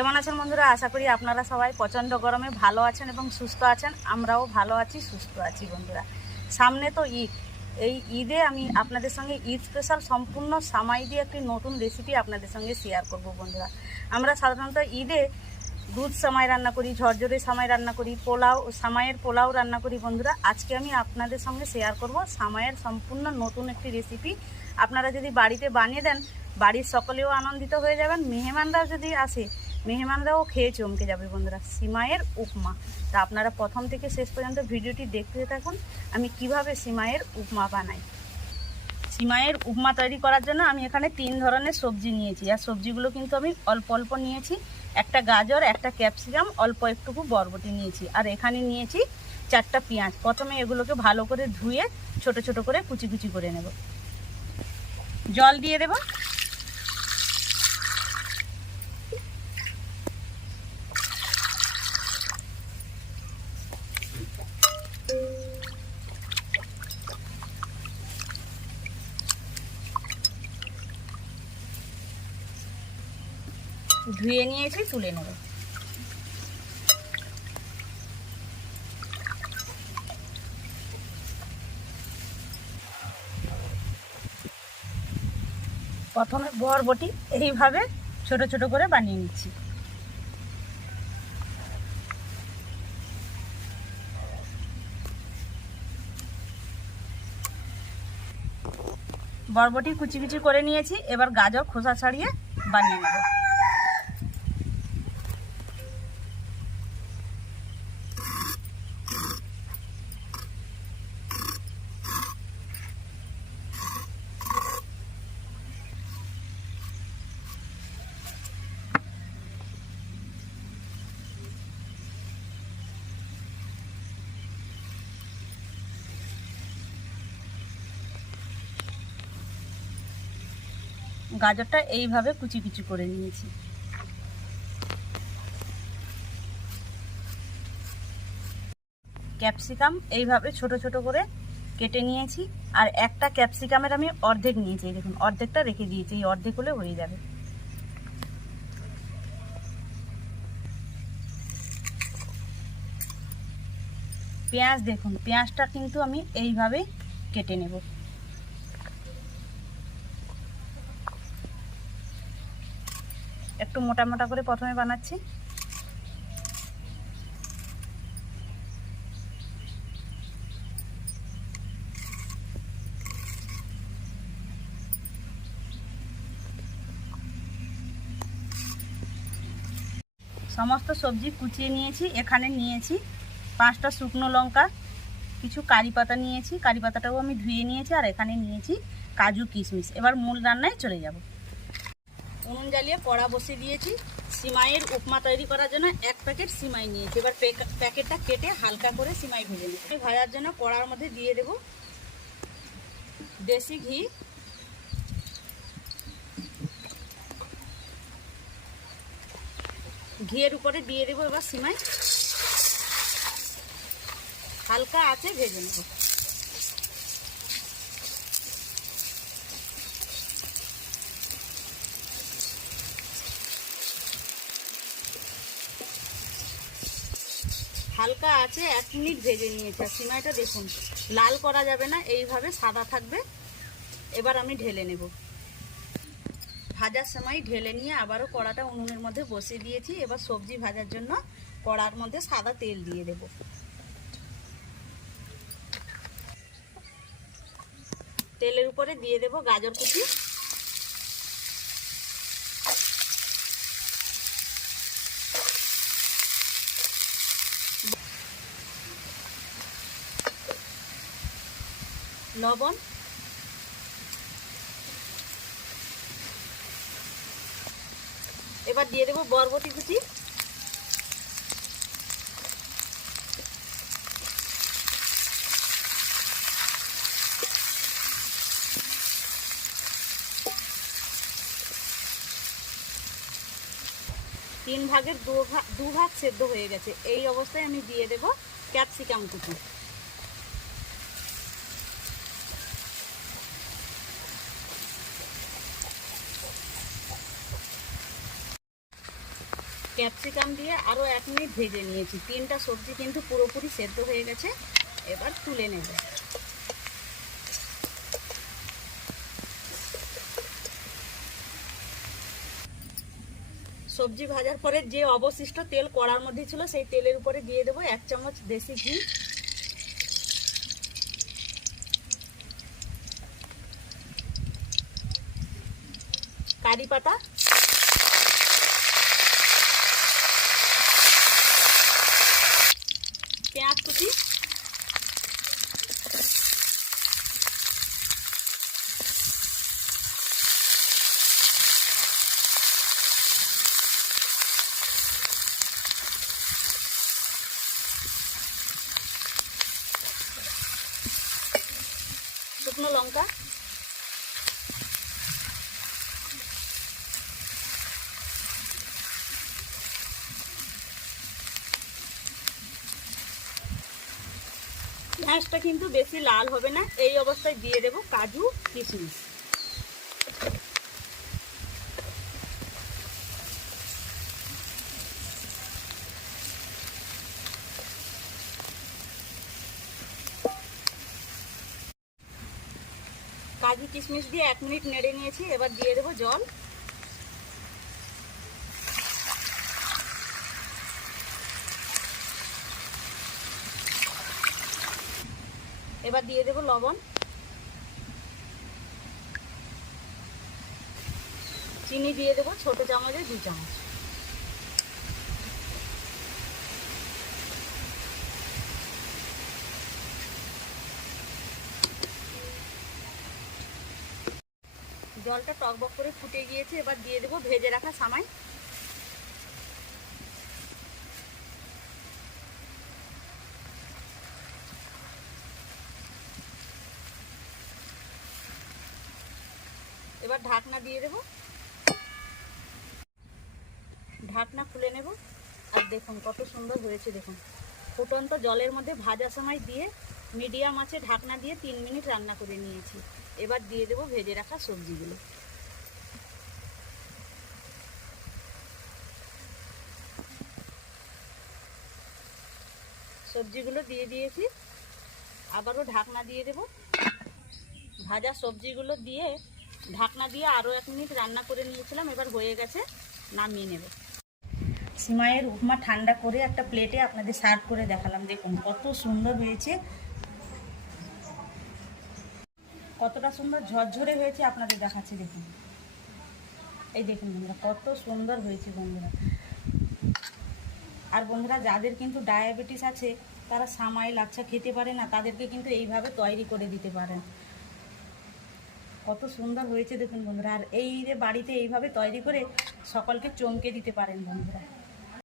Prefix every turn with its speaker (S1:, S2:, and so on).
S1: কেমন আছেন বন্ধুরা? আশা করি আপনারা সবাই প্রচণ্ড গরমে ভালো আছেন এবং সুস্থ আছেন। আমরাও ভালো আছি, সুস্থ আছি বন্ধুরা। সামনে তো ঈদ। এই ঈদে আমি আপনাদের সঙ্গে ঈদ স্পেশাল সম্পূর্ণ সামাই দিয়ে একটি নতুন রেসিপি আপনাদের সঙ্গে শেয়ার করব বন্ধুরা। আমরা সাধারণত ঈদে দুধ সামাই রান্না করি, ঝরঝরে সামাই রান্না করি, পোলাও, সামাইয়ের পোলাও রান্না করি বন্ধুরা। আজকে আমি আপনাদের সঙ্গে শেয়ার করব সামাইয়ের সম্পূর্ণ নতুন একটি রেসিপি আপনারা যদি বাড়িতে বানিয়ে দেন, বাড়ির সকলেও আনন্দিত হয়ে যাবেন, মেহমানরাও যদি আসে মেহমানরাও খেয়ে চমকে যাবে বন্ধুরা। সিমাইয়ের উপমা। তা আপনারা প্রথম থেকে শেষ পর্যন্ত ভিডিওটি দেখতে থাকুন, আমি কীভাবে সিমাইয়ের উপমা বানাই। সিমাইয়ের উপমা তৈরি করার জন্য আমি এখানে তিন ধরনের সবজি নিয়েছি। আর সবজিগুলো কিন্তু আমি অল্প অল্প নিয়েছি। একটা গাজর, একটা ক্যাপসিকাম, অল্প একটুকু বরবটি নিয়েছি। আর এখানে নিয়েছি চারটা পেঁয়াজ। প্রথমে এগুলোকে ভালো করে ধুয়ে ছোট ছোট করে কুচি কুচি করে নেব। জল দিয়ে দেবো। ধুয়ে নিয়েছি, তুলে নেব। প্রথমে বরবটি এইভাবে ছোট ছোট করে বানিয়ে নিচ্ছি। বরবটি কুচি কুচি করে নিয়েছি, এবার গাজর খোসা ছাড়িয়ে বানিয়ে নেব। গাজরটা এইভাবে কুচি কুচি করে নিয়েছি। ক্যাপসিকাম এইভাবে ছোট ছোট করে কেটে নিয়েছি। আর একটা ক্যাপসিকামের আমি অর্ধেক নিয়েছি দেখুন, অর্ধেকটা রেখে দিয়েছি, এই অর্ধেক হলে হয়ে যাবে। পেঁয়াজ দেখুন, পেঁয়াজটা কিন্তু আমি এইভাবে কেটে নেব। একটু মোটা মোটা করে প্রথমে বানাচ্ছি। সমস্ত সবজি কুচিয়ে নিয়েছি, এখানে নিয়েছি পাঁচটা শুকনো লঙ্কা, কিছু কারি পাতা নিয়েছি, কারি পাতাটাও আমি ধুয়ে নিয়েছি আর এখানে নিয়েছি কাজু কিশমিশ। এবার মূল রান্নায় চলে যাব। উনুন জ্বালিয়ে কড়া বসিয়ে দিয়েছি। সিমাইয়ের উপমা তৈরি করার জন্য এক প্যাকেট সিমাই নিয়েছি। এবার প্যাক- প্যাকেটটা কেটে হালকা করে সিমাই ভেজে নেব। ভাজার জন্য কড়ার মধ্যে দিয়ে দেব দেশি ঘি। ঘিয়ের উপরে দিয়ে দেবো এবার সিমাই। হালকা আছে ভেজে নেব। হালকা আছে, এক মিনিট ভেজে নিয়েছি। আর সিমাইটা দেখুন, লাল করা যাবে না, এইভাবে সাদা থাকবে। এবার আমি ঢেলে নেব। ভাজার সময় ঢেলে নিয়ে আবারও কড়াটা উনুনের মধ্যে বসিয়ে দিয়েছি। এবার সবজি ভাজার জন্য কড়ার মধ্যে সাদা তেল দিয়ে দেব। তেলের উপরে দিয়ে দেব গাজর কুচি। লবণ। এবার দিয়ে দেবো বরবটি কুচি। তিন ভাগের দু ভাগ সেদ্ধ হয়ে গেছে। এই অবস্থায় আমি দিয়ে দেব ক্যাপসিকাম কুচি। ক্যাপসিকাম দিয়ে আরও এক মিনিট ভেজে নিয়েছি। তিনটা সবজি কিন্তু পুরোপুরি সেদ্ধ হয়ে গেছে। এবার তুলে নেব। সবজি ভাজার পরে যে অবশিষ্ট তেল কড়ার মধ্যে ছিল, সেই তেলের উপরে দিয়ে দেবো এক চামচ দেশি ঘি। কারি পাতা। পেঁয়াজ কুচি। শুকনো লঙ্কা। পেঁয়াজটা কিন্তু বেশি লাল হবে না। এই অবস্থায় দিয়ে দেব কাজু কিশমিশ। কাজু কিশমিশ দিয়ে এক মিনিট নেড়ে নিয়েছি, এবার দিয়ে দেবো জল। এবার দিয়ে দেবো লবণ। চিনি দিয়ে দেবো ছোট চামচে দু চামচ। জলটা টকবক করে ফুটে গিয়েছে, এবার দিয়ে দেবো ভেজে রাখা সামাই। এবার ঢাকনা দিয়ে দেব। ঢাকনা খুলে নেব। আর দেখুন কত সুন্দর হয়েছে, দেখুন। ফুটন্ত জলের মধ্যে ভাজা সময় দিয়ে মিডিয়াম আছে ঢাকনা দিয়ে তিন মিনিট রান্না করে নিয়েছি। এবার দিয়ে দেব ভেজে রাখা সবজিগুলো। সবজিগুলো দিয়ে দিয়েছি। আবারও ঢাকনা দিয়ে দেব। ভাজা সবজিগুলো দিয়ে ঢাকনা দিয়ে আরও এক মিনিট রান্না করে নিয়েছিলাম, এবার হয়ে গেছে, নামিয়ে নেব। সিমাইয়ের উপমা ঠান্ডা করে একটা প্লেটে আপনাদের সার্ভ করে দেখালাম। দেখুন, কত সুন্দর হয়েছে। কতটা সুন্দর ঝরঝরে হয়েছে আপনাদের দেখাচ্ছি, দেখুন। এই দেখুন বন্ধুরা, কত সুন্দর হয়েছে বন্ধুরা। আর বন্ধুরা, যাদের কিন্তু ডায়াবেটিস আছে, তারা সামাই লাচ্ছা খেতে পারে না, তাদেরকে কিন্তু এইভাবে তৈরি করে দিতে পারেন। কত সুন্দর হয়েছে দেখুন বন্ধুরা। আর এই বাড়িতে এইভাবে তৈরি করে সকলকে চমকে দিতে পারেন বন্ধুরা।